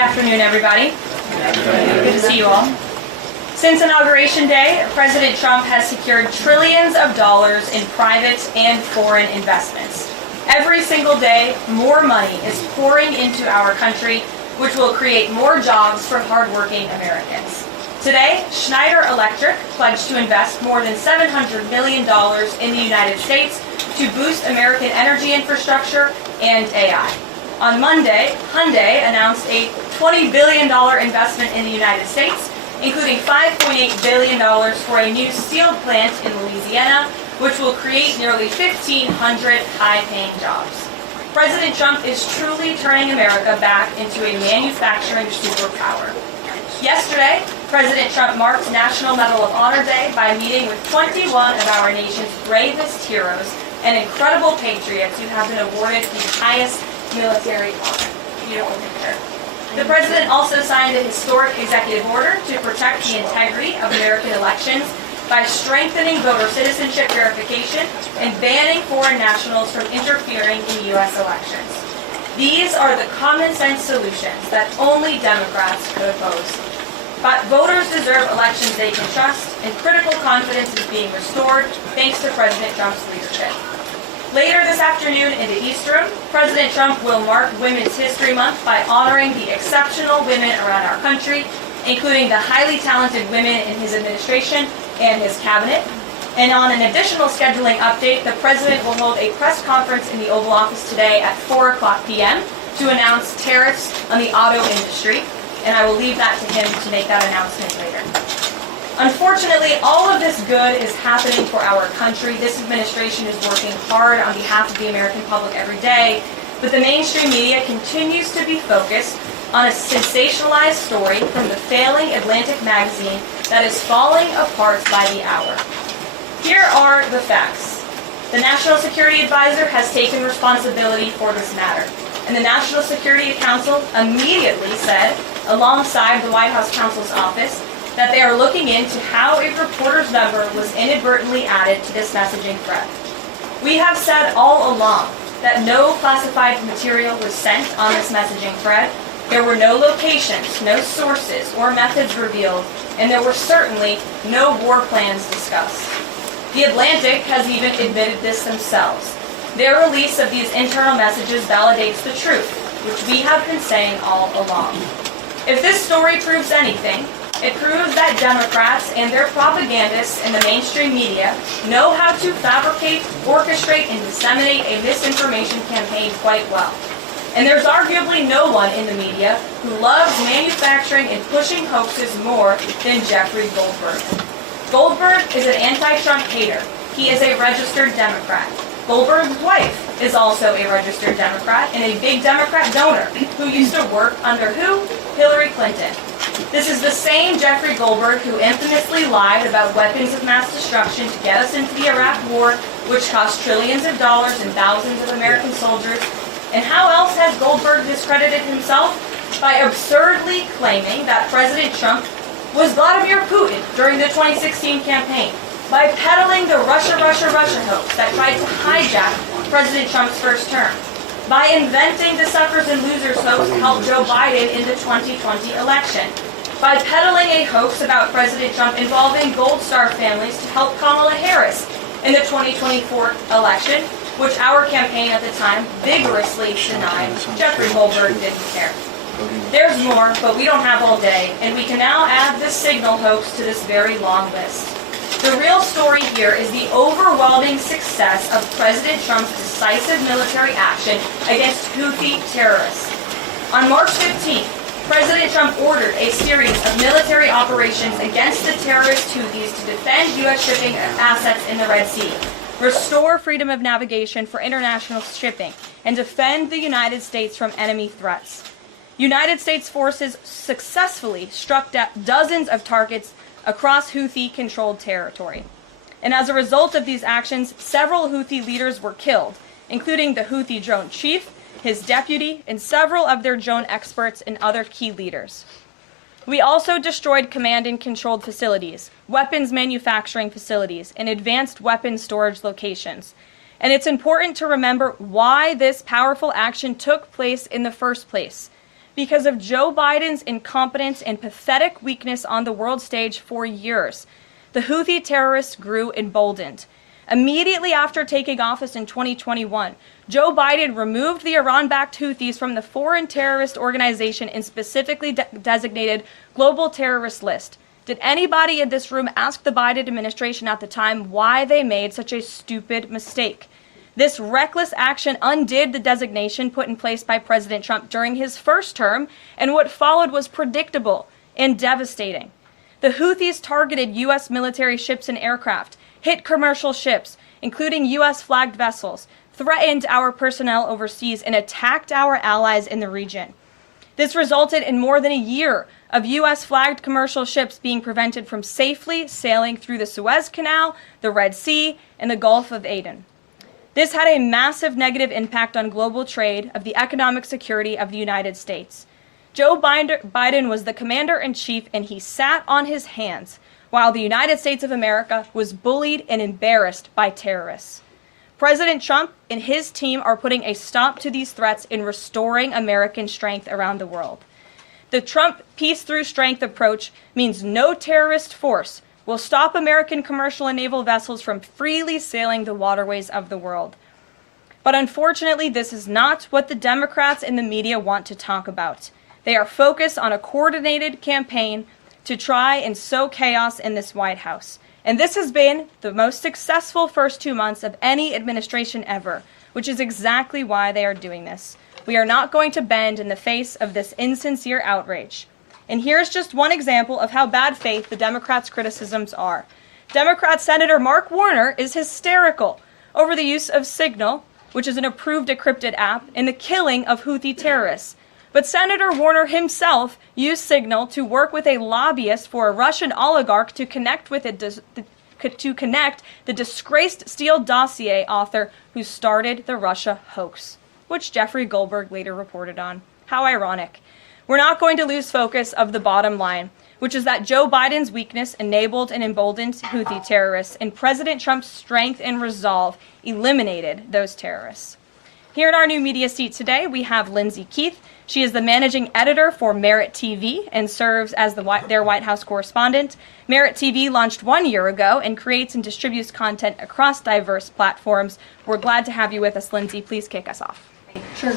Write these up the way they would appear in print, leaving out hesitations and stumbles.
afternoon, everybody. Good to see you all. Since Inauguration Day, President Trump has secured trillions of dollars in private and foreign investments. Every single day, more money is pouring into our country, which will create more jobs for hardworking Americans. Today, Schneider Electric pledged to invest more than $700 million in the United States to boost American energy infrastructure and AI. On Monday, Hyundai announced a $20 billion investment in the United States, including $5.8 billion for a new steel plant in Louisiana, which will create nearly 1,500 high-paying jobs. President Trump is truly turning America back into a manufacturing superpower. Yesterday, President Trump marked National Medal of Honor Day by meeting with 21 of our nation's bravest heroes and incredible patriots who have been awarded the highest military honor. Beautiful picture. The president also signed a historic executive order to protect the integrity of American elections by strengthening voter citizenship verification and banning foreign nationals from interfering in U.S. elections. These are the common sense solutions that only Democrats could oppose. But voters deserve elections they can trust, and critical confidence is being restored thanks to President Trump's leadership. Later this afternoon in the East Room, President Trump will mark Women's History Month by honoring the exceptional women around our country, including the highly talented women in his administration and his cabinet. And on an additional scheduling update, the president will hold a press conference in the Oval Office today at 4 o'clock p.m. to announce tariffs on the auto industry, and I will leave that to him to make that announcement later. Unfortunately, all of this good is happening for our country. This administration is working hard on behalf of the American public every day, but the mainstream media continues to be focused on a sensationalized story from the failing Atlantic magazine that is falling apart by the hour. Here are the facts. The National Security Advisor has taken responsibility for this matter, and the National Security Council immediately said, alongside the White House counsel's office, that they are looking into how a reporter's number was inadvertently added to this messaging thread. We have said all along that no classified material was sent on this messaging thread. There were no locations, no sources, or methods revealed, and there were certainly no war plans discussed. The Atlantic has even admitted this themselves. Their release of these internal messages validates the truth, which we have been saying all along. If this story proves anything, it proves that Democrats and their propagandists in the mainstream media know how to fabricate, orchestrate, and disseminate a misinformation campaign quite well. And there's arguably no one in the media who loves manufacturing and pushing hoaxes more than Jeffrey Goldberg. Goldberg is an anti-Trump hater. He is a registered Democrat. Goldberg's wife is also a registered Democrat and a big Democrat donor who used to work under who? Hillary Clinton. This is the same Jeffrey Goldberg who infamously lied about weapons of mass destruction to get us into the Iraq War, which cost trillions of dollars and thousands of American soldiers. And how else has Goldberg discredited himself? By absurdly claiming that President Trump was Vladimir Putin during the 2016 campaign, by peddling the Russia hoax that tried to hijack President Trump's first term, by inventing the suckers and losers hoax to help Joe Biden in the 2020 election, by peddling a hoax about President Trump involving Gold Star families to help Kamala Harris in the 2024 election, which our campaign at the time vigorously denied. Jeffrey Goldberg didn't care. There's more, but we don't have all day, and we can now add this signal hoax to this very long list. The real story here is the overwhelming success of President Trump's decisive military action against Houthi terrorists. On March 15th, President Trump ordered a series of military operations against the terrorist Houthis to defend U.S. shipping assets in the Red Sea, restore freedom of navigation for international shipping, and defend the United States from enemy threats. United States forces successfully struck dozens of targets across Houthi-controlled territory. And as a result of these actions, several Houthi leaders were killed, including the Houthi drone chief, his deputy, and several of their drone experts and other key leaders. We also destroyed command and controlled facilities, weapons manufacturing facilities, and advanced weapons storage locations. And it's important to remember why this powerful action took place in the first place. because of Joe Biden's incompetence and pathetic weakness on the world stage for years. The Houthi terrorists grew emboldened. Immediately after taking office in 2021, Joe Biden removed the Iran-backed Houthis from the foreign terrorist organization and specifically designated global terrorist list. Did anybody in this room ask the Biden administration at the time why they made such a stupid mistake? This reckless action undid the designation put in place by President Trump during his first term, and what followed was predictable and devastating. The Houthis targeted U.S. military ships and aircraft, hit commercial ships, including U.S. flagged vessels, threatened our personnel overseas, and attacked our allies in the region. This resulted in more than a year of U.S. flagged commercial ships being prevented from safely sailing through the Suez Canal, the Red Sea, and the Gulf of Aden. This had a massive negative impact on global trade of the economic security of the United States. Joe Biden was the commander-in-chief, and he sat on his hands while the United States of America was bullied and embarrassed by terrorists. President Trump and his team are putting a stop to these threats and restoring American strength around the world. The Trump peace through strength approach means no terrorist force will stop American commercial and naval vessels from freely sailing the waterways of the world. But unfortunately, this is not what the Democrats and the media want to talk about. They are focused on a coordinated campaign to try and sow chaos in this White House. And this has been the most successful first 2 months of any administration ever, which is exactly why they are doing this. We are not going to bend in the face of this insincere outrage. And here's just one example of how bad faith the Democrats' criticisms are. Democrat Senator Mark Warner is hysterical over the use of Signal, which is an approved decrypted app, in the killing of Houthi terrorists. But Senator Warner himself used Signal to work with a lobbyist for a Russian oligarch to connect the disgraced Steele dossier author who started the Russia hoax, which Jeffrey Goldberg later reported on. How ironic. We're not going to lose focus of the bottom line, which is that Joe Biden's weakness enabled and emboldened Houthi terrorists, and President Trump's strength and resolve eliminated those terrorists. Here in our new media seat today, we have Lindsay Keith. She is the managing editor for Merit TV and serves as their White House correspondent. Merit TV launched 1 year ago and creates and distributes content across diverse platforms. We're glad to have you with us, Lindsay. Please kick us off. Sure.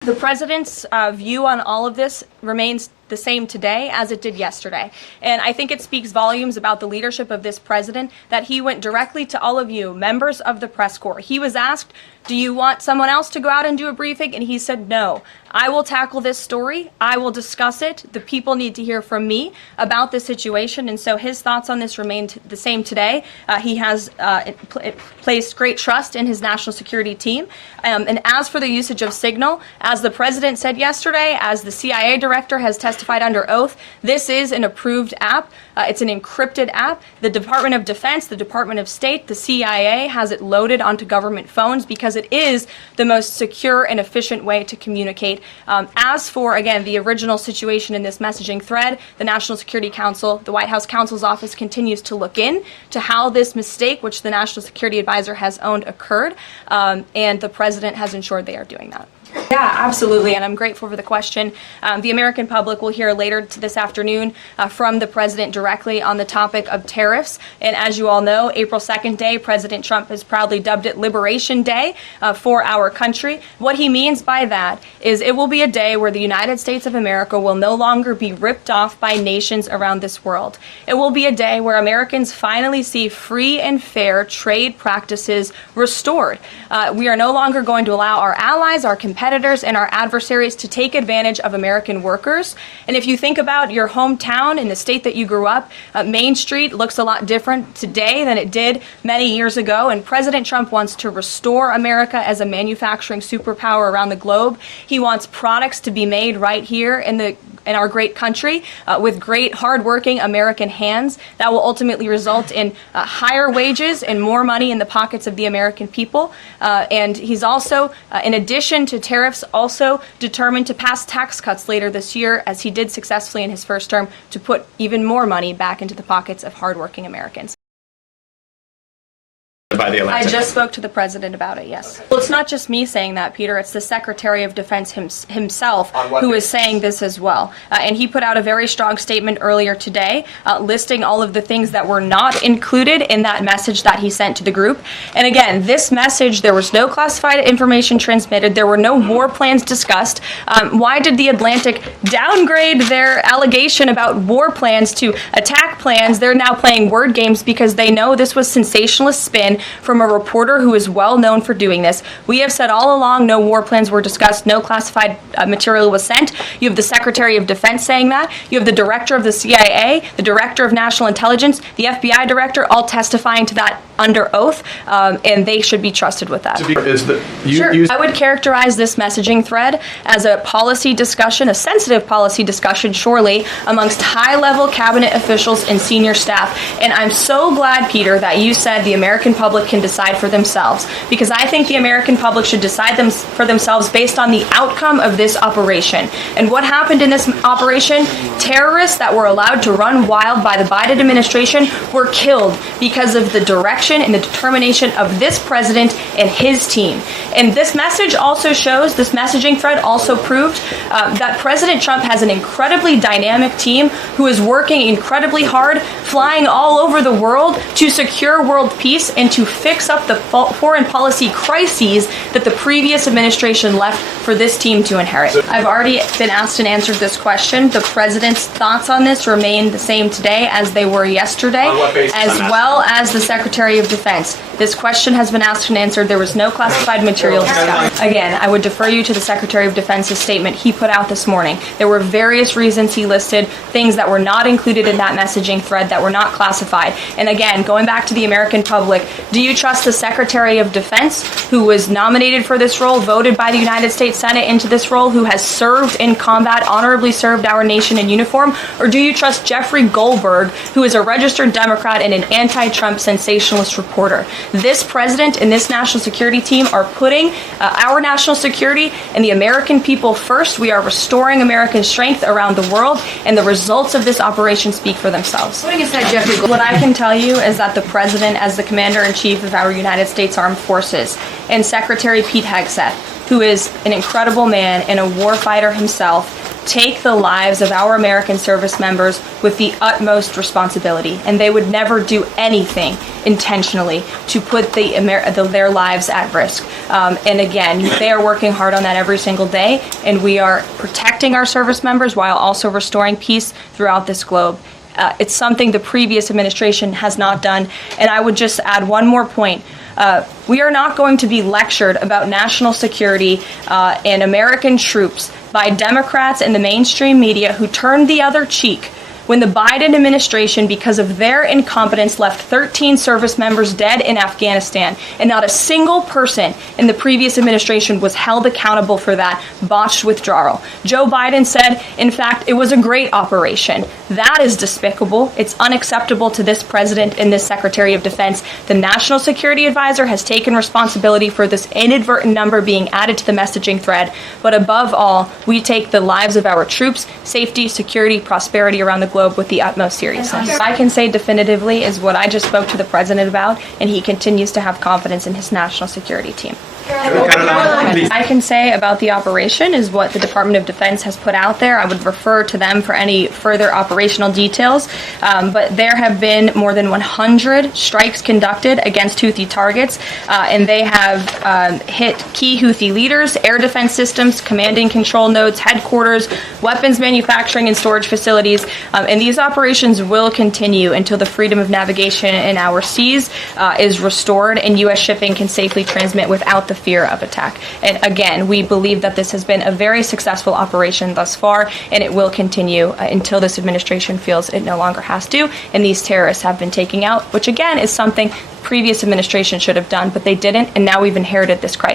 The president's view on all of this remains the same today as it did yesterday. And I think it speaks volumes about the leadership of this president that he went directly to all of you, members of the press corps. He was asked, do you want someone else to go out and do a briefing? And he said, no, I will tackle this story. I will discuss it. The people need to hear from me about this situation. And so his thoughts on this remained the same today. He has placed great trust in his national security team. And as for the usage of Signal, as the president said yesterday, as the CIA director has testified under oath, this is an approved app. It's an encrypted app. The Department of Defense, the Department of State, the CIA has it loaded onto government phones because it is the most secure and efficient way to communicate. As for, again, the original situation in this messaging thread, the National Security Council, the White House counsel's office continues to look in to how this mistake, which the National Security Advisor has owned, occurred, and the president has ensured they are doing that. Yeah, absolutely, and I'm grateful for the question. The American public will hear later this afternoon from the president directly on the topic of tariffs. And as you all know, April 2nd day, President Trump has proudly dubbed it Liberation Day for our country. What he means by that is it will be a day where the United States of America will no longer be ripped off by nations around this world. It will be a day where Americans finally see free and fair trade practices restored. We are no longer going to allow our allies, our competitors, and our adversaries to take advantage of American workers. And if you think about your hometown in the state that you grew up, Main Street looks a lot different today than it did many years ago. And President Trump wants to restore America as a manufacturing superpower around the globe. He wants products to be made right here in our great country with great, hardworking American hands that will ultimately result in higher wages and more money in the pockets of the American people. And he's also, in addition to tariffs, also determined to pass tax cuts later this year, as he did successfully in his first term, to put even more money back into the pockets of hardworking Americans. by the Atlantic. I just spoke to the president about it, yes. Well, it's not just me saying that, Peter. It's the Secretary of Defense himself who is saying this as well. And he put out a very strong statement earlier today listing all of the things that were not included in that message that he sent to the group. And again, this message, there was no classified information transmitted. There were no war plans discussed. Why did the Atlantic downgrade their allegation about war plans to attack plans? They're now playing word games because they know this was sensationalist spin from a reporter who is well known for doing this. We have said all along no war plans were discussed, no classified material was sent. You have the Secretary of Defense saying that. You have the Director of the CIA, the Director of National Intelligence, the FBI Director, all testifying to that under oath, and they should be trusted with that. Sure. I would characterize this messaging thread as a policy discussion, a sensitive policy discussion, surely, amongst high-level cabinet officials and senior staff. And I'm so glad, Peter, that you said the American public can decide for themselves, because I think the American public should decide for themselves based on the outcome of this operation. And what happened in this operation? Terrorists that were allowed to run wild by the Biden administration were killed because of the direction and the determination of this president and his team. And this message also shows, this messaging thread also proved that President Trump has an incredibly dynamic team who is working incredibly hard, flying all over the world to secure world peace and to fix up the foreign policy crises that the previous administration left for this team to inherit. I've already been asked and answered this question. The president's thoughts on this remain the same today as they were yesterday, as well as the Secretary of Defense. This question has been asked and answered. There was no classified material discussed. Again, I would defer you to the Secretary of Defense's statement he put out this morning. There were various reasons he listed, things that were not included in that messaging thread that were not classified. And again, going back to the American public, do you trust the Secretary of Defense, who was nominated for this role, voted by the United States Senate into this role, who has served in combat, honorably served our nation in uniform? Or do you trust Jeffrey Goldberg, who is a registered Democrat and an anti-Trump sensationalist reporter? This president and this national security team are putting our national security and the American people first. We are restoring American strength around the world, and the results of this operation speak for themselves. What I can tell you is that the president, as the commander-in-chief of our United States Armed Forces, and Secretary Pete Hegseth, who is an incredible man and a warfighter himself, take the lives of our American service members with the utmost responsibility, and they would never do anything intentionally to put their lives at risk. And again, they are working hard on that every single day, and we are protecting our service members while also restoring peace throughout this globe. It's something the previous administration has not done. And I would just add one more point. We are not going to be lectured about national security and American troops by Democrats and the mainstream media who turned the other cheek when the Biden administration, because of their incompetence, left 13 service members dead in Afghanistan, and not a single person in the previous administration was held accountable for that botched withdrawal. Joe Biden said, in fact, it was a great operation. That is despicable. It's unacceptable to this president and this Secretary of Defense. The National Security Advisor has taken responsibility for this inadvertent number being added to the messaging thread. But above all, we take the lives of our troops, safety, security, prosperity around the globe with the utmost seriousness. What I can say definitively is what I just spoke to the president about, and he continues to have confidence in his national security team. I can say about the operation is what the Department of Defense has put out there. I would refer to them for any further operational details. But there have been more than 100 strikes conducted against Houthi targets, and they have hit key Houthi leaders, air defense systems, command and control nodes, headquarters, weapons manufacturing and storage facilities. And these operations will continue until the freedom of navigation in our seas is restored and U.S. shipping can safely transmit without the fear of attack. And again, we believe that this has been a very successful operation thus far, and it will continue until this administration feels it no longer has to, and these terrorists have been taken out, which again is something the previous administration should have done, but they didn't, and now we've inherited this crisis.